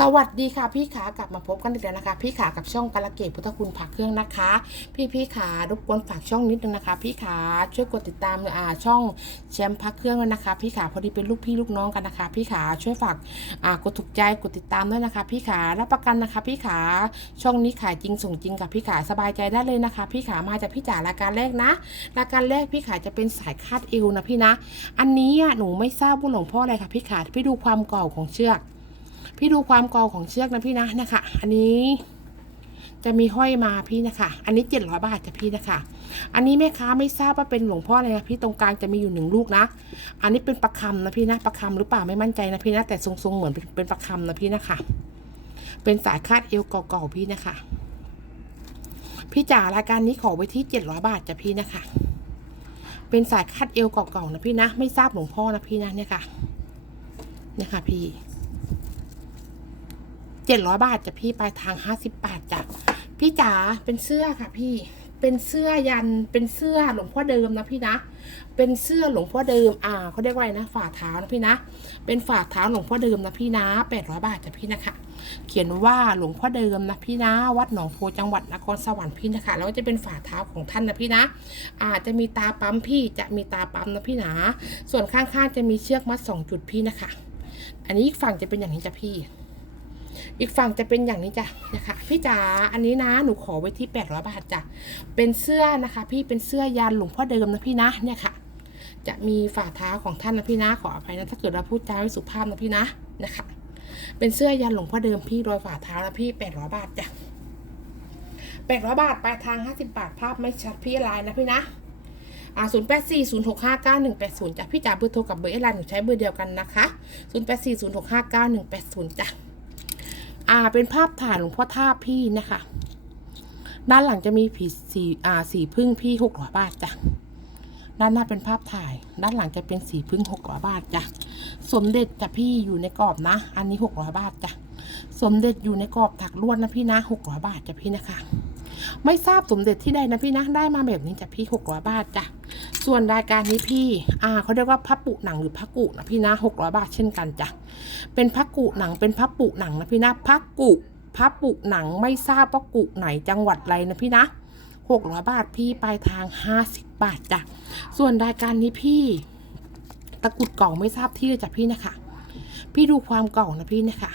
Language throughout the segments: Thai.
สวัสดีค่ะพี่ขากลับมาพบกันอีกแล้วนะคะ พี่ขากับช่องกาลเกตพุทธคุณผักเครื่องนะคะ พี่พี่ขารบกวนฝากช่องนิดนึงนะคะ พี่ขาช่วยกดติดตามอ่าช่องแชมป์พักเครื่องด้วยนะคะ พี่ขาพอดีเป็นลูกพี่ลูกน้องกันนะคะ พี่ขาช่วยฝากอ่ากดถูกใจกดติดตามด้วยนะคะ พี่ขารับประกันนะคะ พี่ขาช่องนี้ขายจริงส่งจริงกับพี่ขาสบายใจได้เลยนะคะ พี่ขามาจากพี่จ๋ารายการแรกนะรายการแรกพี่ขาจะเป็นสายคาดเอวนะพี่นะ อันนี้อะหนูไม่ทราบว่าหลวงพ่ออะไรค่ะพี่ขาพี่ดูความเก่าของเชือก พี่ดูความกาของเชือกนะพี่นะนะคะ อันนี้จะมีห้อยมาพี่นะคะ อันนี้เจ็ดร้อยบาทจ้ะพี่นะคะ อันนี้แม่ค้าไม่ทราบว่าเป็นหลวงพ่ออะไรนะพี่ตรงกลางจะมีอยู่หนึ่งลูกนะ อันนี้เป็นประคำนะพี่นะประคำหรือเปล่าไม่มั่นใจนะพี่นะ แต่ทรงๆเหมือนเป็นเป็นประคำนะพี่นะคะ เป็นสายคาดเอวเก่าๆพี่นะคะ พี่จ๋ารายการนี้ขอไว้ที่เจ็ดร้อยบาทจ้ะพี่นะคะ เป็นสายคาดเอวเก่าๆนะพี่นะ ไม่ทราบหลวงพ่อนะพี่นะเนี่ยค่ะ เนี่ยค่ะพี่ เจ็ดร้อยบาทจ้ะพี่ปลายทางห้าสิบบาทจ้ะพี่จ๋าเป็นเสื้อค่ะพี่เป็นเสื้อยันเป็นเสื้อหลวงพ่อเดิมนะพี่นะ เป็นเสื้อหลวงพ่อเดิม อ่าเขาเรียกว่าอะไรนะฝ่าเท้านะพี่นะ เป็นฝ่าเท้าหลวงพ่อเดิมนะพี่นะแปดร้อยบาทจ้ะพี่นะคะ เขียนว่าหลวงพ่อเดิมนะพี่นะ วัดหนองโพจังหวัดนครสวรรค์พี่นะคะแล้วก็จะเป็นฝ่าเท้าของท่านนะพี่นะ อาจจะมีตาปั๊มพี่จะมีตาปั๊มนะพี่นะ ส่วนข้างๆจะมีเชือกมัดสองจุดพี่นะคะ อันนี้อีกฝั่งจะเป็นอย่างนี้จ้ะพี่ อีกฝั่งจะเป็นอย่างนี้จ้ะนะคะพี่จ๋าอันนี้นะหนูขอไว้ที่ 800 บาทจ้ะเป็นเสื้อนะคะ พี่เป็นเสื้อยันหลวงพ่อเดิมนะพี่นะเนี่ยค่ะ จะมีฝ่าเท้าของท่านนะพี่นะขออภัยนะถ้าเกิดเราพูดจาไม่สุภาพนะพี่นะนะคะ เป็นเสื้อยันหลวงพ่อเดิมพี่รอยฝ่าเท้านะพี่800บาทจ้ะ800บาทปลายทาง 50 บาทภาพไม่ชัดพี่ลน์นะพี่นะอ่า0 8 4 0 6 5 9 1 8 0จ้ะพี่จ๋าเบอร์โทรกับเบอร์ไอไลน์หนูใช้เบอร์เดียวกันนะคะ0 8 4 0 6 5 9 1 8 0จ้ะ อ่าเป็นภาพถ่ายหลวงพ่อท่าพี่นะคะ ด้านหลังจะมีผีสีอ่าสีพึ่งพี่หกร้อยบาทจ้ะด้านหน้าเป็นภาพถ่าย ด้านหลังจะเป็นสีพึ่งหกร้อยบาทจ้ะสมเด็จจ้ะพี่อยู่ในกรอบนะ อันนี้หกร้อยบาทจ้ะสมเด็จอยู่ในกรอบถักลวดนะพี่นะหกร้อยบาทจ้ะพี่นะคะ ไม่ทราบสมเด็จที่ใดนะพี่นะได้มาแบบนี้จ้ะพี่หกร้อยบาทจ้ะ ส่วนรายการนี้พี่อ่าเขาเรียกว่าพับปุหนังหรือพักกุนะพี่นะหกร้อยบาทเช่นกันจ้ะเป็นพักกุหนังเป็นพับปุหนังนะพี่นะพักกุพับปุหนังไม่ทราบว่ากุไหนจังหวัดอะไรนะพี่นะหกร้อยบาทพี่ปลายทางห้าสิบบาทจ้ะส่วนรายการนี้พี่ ตะกรุดเก่าไม่ทราบที่เลยจ้ะพี่นะคะ พี่ดูความเก่านะพี่นะคะ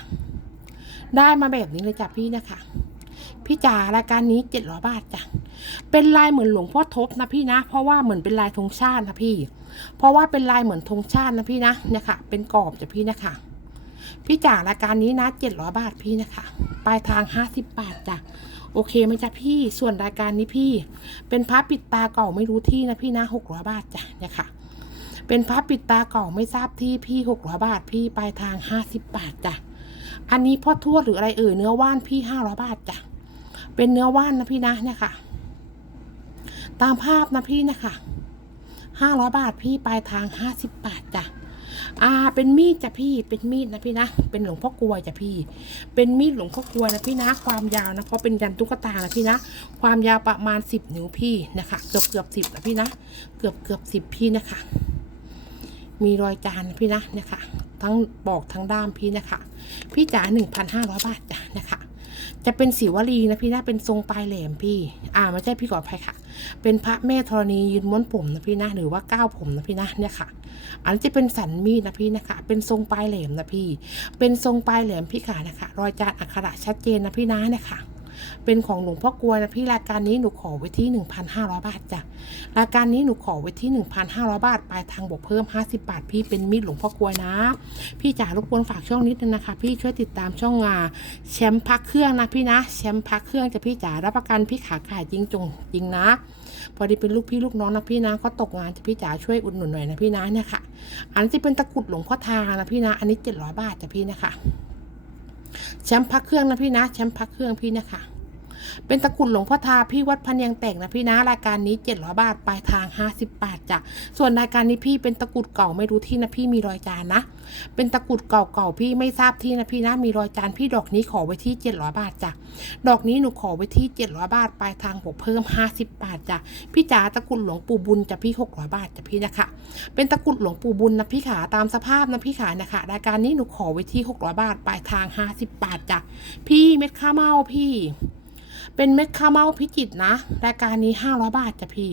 ได้มาแบบนี้เลยจ้ะพี่นะคะ พี่จ๋ารายการนี้เจ็ดร้อยบาทจ้ะเป็นลายเหมือนหลวงพ่อทบนะพี่นะ เพราะว่าเหมือนเป็นลายธงชาตินะพี่ เพราะว่าเป็นลายเหมือนธงชาตินะพี่นะเนี่ยค่ะ เป็นกรอบจ้ะพี่นะคะพี่จ๋ารายการนี้นะเจ็ดร้อยบาทพี่นะคะปลายทางห้าสิบบาทจ้ะโอเคไหมจ๊ะพี่ส่วนรายการนี้พี่ เป็นพระปิดตาเก่าไม่รู้ที่นะพี่นะหกร้อยบาทจ้ะเนี่ยค่ะเป็นพระปิดตาเก่าไม่ทราบที่พี่หกร้อยบาทพี่ปลายทางห้าสิบบาทจ้ะอันนี้พ่อทวดหรืออะไรเอ่ยเนื้อว่านพี่ห้าร้อยบาทจ้ะ เป็นเนื้อว่านนะพี่นะเนี่ยค่ะ ตามภาพนะพี่นะคะห้าร้อยบาทพี่ปลายทางห้าสิบบาทจ้ะอ่า เป็นมีดจ้ะพี่ เป็นมีดนะพี่นะ เป็นหลวงพ่อกลวยจ้ะพี่ เป็นมีดหลวงพ่อกลวยนะพี่นะ ความยาวนะเพราะเป็นยันตุ๊กตานะพี่นะ ความยาวประมาณสิบนิ้วพี่นะคะ เกือบเกือบสิบนะพี่นะ เกือบเกือบสิบพี่นะคะ มีรอยจานนะพี่นะเนี่ยค่ะ ทั้งปอกทั้งด้ามพี่นะคะ พี่จ๋าหนึ่งพันห้าร้อยบาทจ้ะนะคะ จะเป็นสีวลีนะพี่นะเป็นทรงปลายแหลมพี่ อ่าไม่ใช่พี่ขออภัยค่ะ เป็นพระแม่ธรณียืนม้วนผมนะพี่นะหรือว่าก้าวผมนะพี่นะเนี่ยค่ะ อันนี้จะเป็นสันมีดนะพี่นะคะ เป็นทรงปลายแหลมนะพี่ เป็นทรงปลายแหลมพี่ค่ะนะคะ รอยจานอักขระชัดเจนนะพี่นะเนี่ยค่ะ เป็นของหลวงพ่อกลวยนะพี่รายการนี้หนูขอไว้ที่ 1,500 บาทจ้ะรายการนี้หนูขอไว้ที่ 1,500 บาทปลายทางบวกเพิ่ม 50 บาท พี่เป็นมีดหลวงพ่อกลวยนะ พี่จ๋ารบกวนฝากช่องนิดนึงนะคะ พี่ช่วยติดตามช่องอ่าแชมป์พักเครื่องนะพี่นะแชมป์พักเครื่องจะพี่จ๋ารับประกันพี่ขาขายจริงจงจริงนะ พอดีเป็นลูกพี่ลูกน้องนะพี่นะก็ตกงานจะพี่จ๋าช่วยอุดหนุนหน่อยนะพี่นะเนี่ยค่ะ อันนี้จะเป็นตะกุดหลวงพ่อทานะพี่นะ อันนี้ 700 บาทจ้ะพี่นะคะแชมป์พักเครื่องนะพี่นะแชมป์พักเครื่องพี่นะคะ เป็นตะกรุดหลวงพ่อทาพี่วัดพะเนียงแตกนะพี่นะรายการนี้เจ็ดร้อยบาทปลายทางห้าสิบบาทจ้ะส่วนรายการนี้พี่เป็นตะกรุดเก่าไม่รู้ที่นะพี่มีรอยจานนะ เป็นตะกรุดเก่าๆพี่ไม่ทราบที่นะพี่นะมีรอยจานพี่ดอกนี้ขอไว้ที่เจ็ดร้อยบาทจ้ะดอกนี้หนูขอไว้ที่เจ็ดร้อยบาทปลายทางบวกเพิ่มห้าสิบบาทจ้ะพี่จ๋าตะกรุดหลวงปู่บุญจะพี่หกร้อยบาทจ้ะพี่นะคะ เป็นตะกรุดหลวงปู่บุญนะพี่ขาตามสภาพนะพี่ขานะคะรายการนี้หนูขอไว้ที่หกร้อยบาทปลายทางห้าสิบบาทจ้ะพี่เม็ดข้าวเมาพี่ เป็นเม็ดข้าวเม่าพิจิตนะ รายการนี้ห้าร้อยบาทจ้ะพี่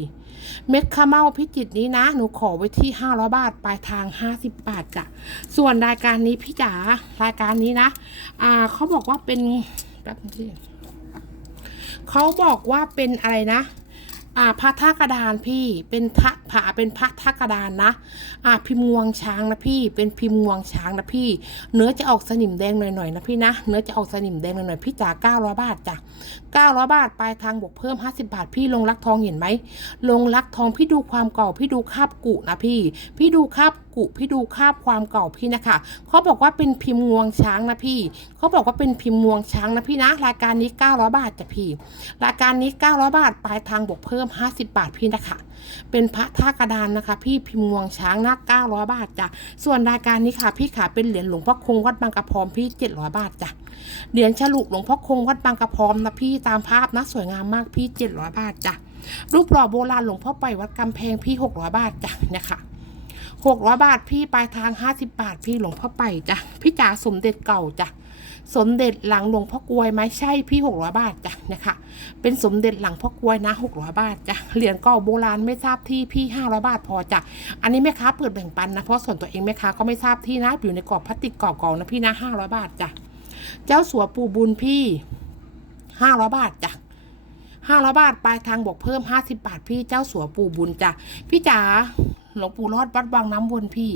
เม็ดข้าวเม่าพิจิตนี้นะ หนูขอไว้ที่ห้าร้อยบาท ปลายทางห้าสิบบาทจ้ะ ส่วนรายการนี้พี่จ๋ารายการนี้นะ อ่าเขาบอกว่าเป็นแป๊บนึงเขาบอกว่าเป็นอะไรนะ อ่าพระท่ากระดานพี่เป็นพระผาเป็นพระท่ากระดานนะ อ่าพิมพ์งวงช้างนะพี่ เป็นพิมพ์งวงช้างนะพี่ เนื้อจะออกสนิมแดงหน่อยๆนะพี่นะ เนื้อจะออกสนิมแดงหน่อยๆพี่จ่าเก้าร้อยบาทจ้ะเก้าร้อยบาทปลายทางบวกเพิ่มห้าสิบาทพี่ลงรักทองเห็นไหมลงรักทองพี่ดูความเก่าพี่ดูคาบกุนะพี่ พี่ดูคาบ กุพี่ดูคาบความเก่าพี่นะคะเขาบอกว่าเป็นพิมพ์งวงช้างนะพี่เขาบอกว่าเป็นพิมพ์งวงช้างนะพี่นะ รายการนี้เก้าร้อบาทจ้ะพี่ รายการนี้เก้าร้อบาทปลายทางบวกเพิ่มห้าสิบาทพี่นะคะ เป็นพระท่ากระดานนะคะ พี่พิมพ์งวงช้างนะเก้าร้อบาทจ้ะส่วนรายการนี้ค่ะ พี่ขาเป็นเหรียญหลวงพ่อคงวัดบางกระพร้อมพี่เจ็ดร้อยบาทจ้ะเหรียญฉลุหลวงพ่อคงวัดบางกระพร้อมนะพี่ตามภาพนะสวยงามมากพี่เจ็ดร้อยบาทจ้ะรูปหล่อโบราณหลวงพ่อไปวัดกำแพงพี่หกร้อยบาทจ้ะเนี่ยค่ะ หกร้อยบาทพี่ปลายทางห้าสิบบาทพี่หลวงพ่อไปจ้ะพี่จ๋าสมเด็จเก่าจ้ะสมเด็จหลังหลวงพ่อกลวยไหมใช่พี่หกร้อยบาทจ้ะเนี่ยค่ะเป็นสมเด็จหลังพ่อกลวยนะหกร้อยบาทจ้ะเหรียญก่าโบราณไม่ทราบที่พี่ห้าร้อยบาทพอจ้ะอันนี้แม่ค้าเปิดแบ่งปันนะเพราะส่วนตัวเองแม่ค้าก็ไม่ทราบที่นะอยู่ในกรอบพลาสติกกรอบกองนะพี่นะห้าร้อยบาทจ้ะเจ้าสัวปูบุญพี่ห้าร้อยบาทจ้ะห้าร้อยบาทปลายทางบวกเพิ่มห้าสิบาทพี่เจ้าสัวปูบุญจ้ะพี่จ๋า หลวงปู่รอดวัดบางน้ำวนพี่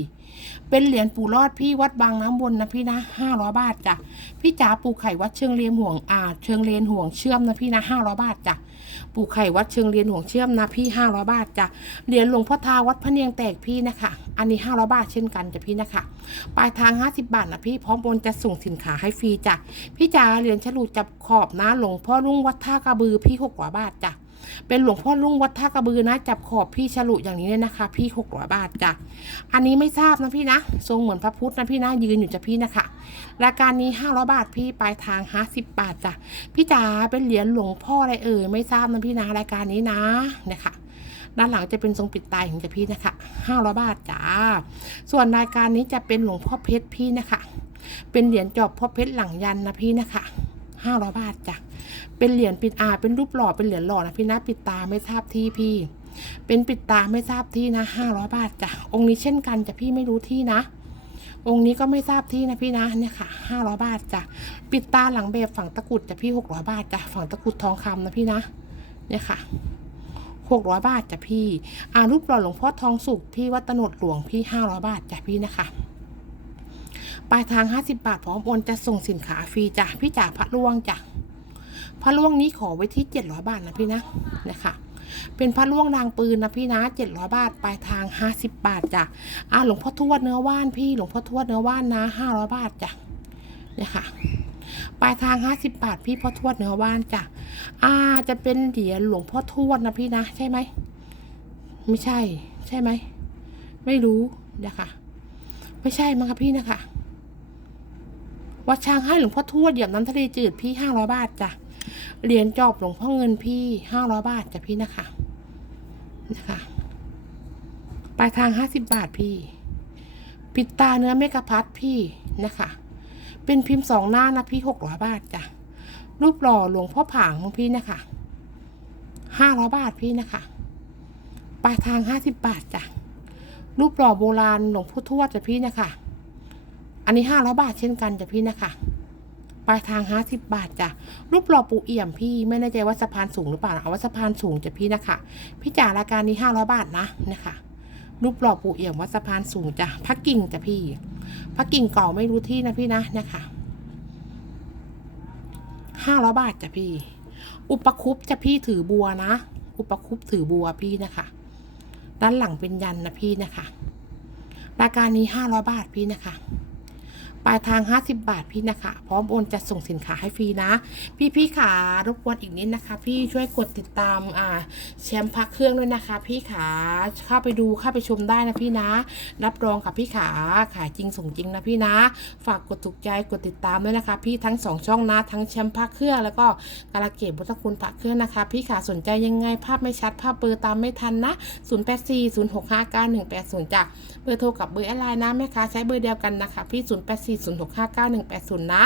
เป็นเหรียญปู่รอดพี่วัดบางน้ำวนนะพี่นะห้าร้อยบาทจ้ะพี่จ๋าปู่ไข่วัดเชิงเรียนห่วงอ่าเชิงเรียนห่วงเชื่อมนะพี่นะห้าร้อยบาทจ้ะปู่ไข่วัดเชิงเรียนห่วงเชื่อมนะพี่ห้าร้อยบาทจ้ะเหรียญหลวงพ่อทาวัดพระเนียงแตกพี่นะคะ อันนี้ห้าร้อยบาทเช่นกันจ้ะพี่นะคะปลายทางห้าสิบาทนะพี่พร้อมโอนจะส่งสินค้าให้ฟรีจ้ะพี่จ๋าเหรียญฉลูจับขอบนะหลวงพ่อรุ่งวัดท่ากระบือพี่หกร้อยบาทจ้ะ เป็นหลวงพ่อรุ่งวัดท่ากระบือนะ จับขอบพี่ฉลุอย่างนี้เลยนะคะ พี่หกร้อยบาทจ้ะอันนี้ไม่ทราบนะพี่นะ ทรงเหมือนพระพุทธนะพี่นะยืนอยู่จ้ะพี่นะคะรายการนี้ห้าร้อยบาทพี่ปลายทางห้าสิบบาทจ้ะพี่จ๋าเป็นเหรียญหลวงพ่ออะไรเอ่ยไม่ทราบนะพี่นะรายการนี้นะเนี่ยค่ะด้านหลังจะเป็นทรงปิดตายของจะพี่นะคะห้าร้อยบาทจ้าส่วนรายการนี้จะเป็นหลวงพ่อเพชรพี่นะคะ เป็นเหรียญจอบพ่อเพชรหลังยันนะพี่นะคะห้าร้อยบาทจ้ะ เป็นเหรียญปิดอาเป็นรูปหล่อเป็นเหรียญหล่อนะพี่นะปิดตาไม่ทราบที่พี่ เป็นปิดตาไม่ทราบที่นะห้าร้อยบาทจ้ะองค์นี้เช่นกันจะพี่ไม่รู้ที่นะ องค์นี้ก็ไม่ทราบที่นะพี่นะเนี่ยค่ะห้าร้อยบาทจ้ะปิดตาหลังแบบฝั่งตะกุดจะพี่หกร้อยบาทจ้ะฝั่งตะกุดทองคำนะพี่นะ เนี่ยค่ะหกร้อยบาทจ้ะพี่อารูปหล่อหลวงพ่อทองสุกพี่วัดตโนดหลวงพี่ห้าร้อยบาทจ้ะพี่นะคะปลายทางห้าสิบาทพร้อมโอนจะส่งสินค้าฟรีจ้ะพี่จ๋าพระล่วงจ้ะ พระล่วงนี้ขอไว้ที่เจ็ดร้อยบาทนะพี่นะเนี่ยค่ะเป็นพระล่วงนางปืนนะพี่นะเจ็ดร้อยบาทปลายทางห้าสิบบาทจ้ะอ่าหลวงพ่อทวดเนื้อว่านพี่หลวงพ่อทวดเนื้อว่านนะห้าร้อยบาทจ้ะเนี่ยค่ะปลายทางห้าสิบบาทพี่พ่อทวดเนื้อว่านจ้ะอ่าจะเป็นเหรียญหลวงพ่อทวดนะพี่นะใช่ไหมไม่ใช่ ใช่ไหมไม่รู้นะคะไม่ใช่มั้งคะพี่นะคะวัดช้างให้หลวงพ่อทวดเหยียบน้ำทะเลจืดพี่ห้าร้อยบาทจ้ะ เหรียญจอบหลวงพ่อเงินพี่ห้าร้อยบาทจ้ะพี่นะคะ นะคะ ปลายทางห้าสิบบาทพี่ ปิดตาเนื้อเมกะพัดพี่นะคะ เป็นพิมพ์สองหน้านะพี่หกร้อยบาทจ้ะ รูปหล่อหลวงพ่อผางของพี่นะคะห้าร้อยบาทพี่นะคะ ปลายทางห้าสิบบาทจ้ะ รูปหล่อโบราณหลวงพ่อทวดจ้ะพี่นะคะ อันนี้ห้าร้อยบาทเช่นกันจ้ะพี่นะคะ ปลายทางห้าสิบบาทจ้ะรูปหล่อปู่เอี่ยมพี่ไม่แน่ใจว่าสะพานสูงหรือเปล่าเอาว่าสะพานสูงจ้ะพี่นะคะพี่จ่ารายการนี้ห้าร้อยบาทนะนะคะรูปหล่อปู่เอี่ยมวัดสะพานสูงจ้ะพักกิ่งจ้ะพี่พักกิ่งเก่าไม่รู้ที่นะพี่นะนะคะห้าร้อยบาทจ้ะพี่ อุปคุปจะพี่ถือบัวนะ อุปคุปถือบัวพี่นะคะ ด้านหลังเป็นยันนะพี่นะคะ รายการนี้ห้าร้อยบาทพี่นะคะ ปลายทาง 50 บาทพี่นะคะ พร้อมโอนจะส่งสินค้าให้ฟรีนะ พี่พี่ขารบกวนอีกนิดนะคะ พี่ช่วยกดติดตามอ่าแชมป์พักเครื่องด้วยนะคะ พี่ขาเข้าไปดูเข้าไปชมได้นะพี่นะ รับรองค่ะพี่ขาขายจริงส่งจริงนะพี่นะ ฝากกดถูกใจกดติดตามด้วยนะคะ พี่ทั้งสองช่องนะทั้งแชมป์พักเครื่องแล้วก็กาลเกตพุทธคุณพักเครื่องนะคะ พี่ขาสนใจยังไงภาพไม่ชัดภาพเบอร์ตามไม่ทันนะ 084 065 9180จากเบอร์โทรกับเบอร์แอดไลน์นะแม่ค้าใช้เบอร์เดียวกันนะคะพี่ 084 9180 นะ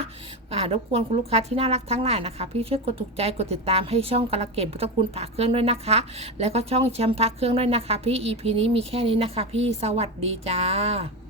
อ่ารบกวนคุณลูกค้าที่น่ารักทั้งหลายนะคะ พี่ช่วยกดถูกใจกดติดตามให้ช่องกาลเกตพุทธคุณผักเครื่องด้วยนะคะ แล้วก็ช่องแชมป์พักเครื่องด้วยนะคะ พี่ EP นี้มีแค่นี้นะคะ พี่สวัสดีจ้า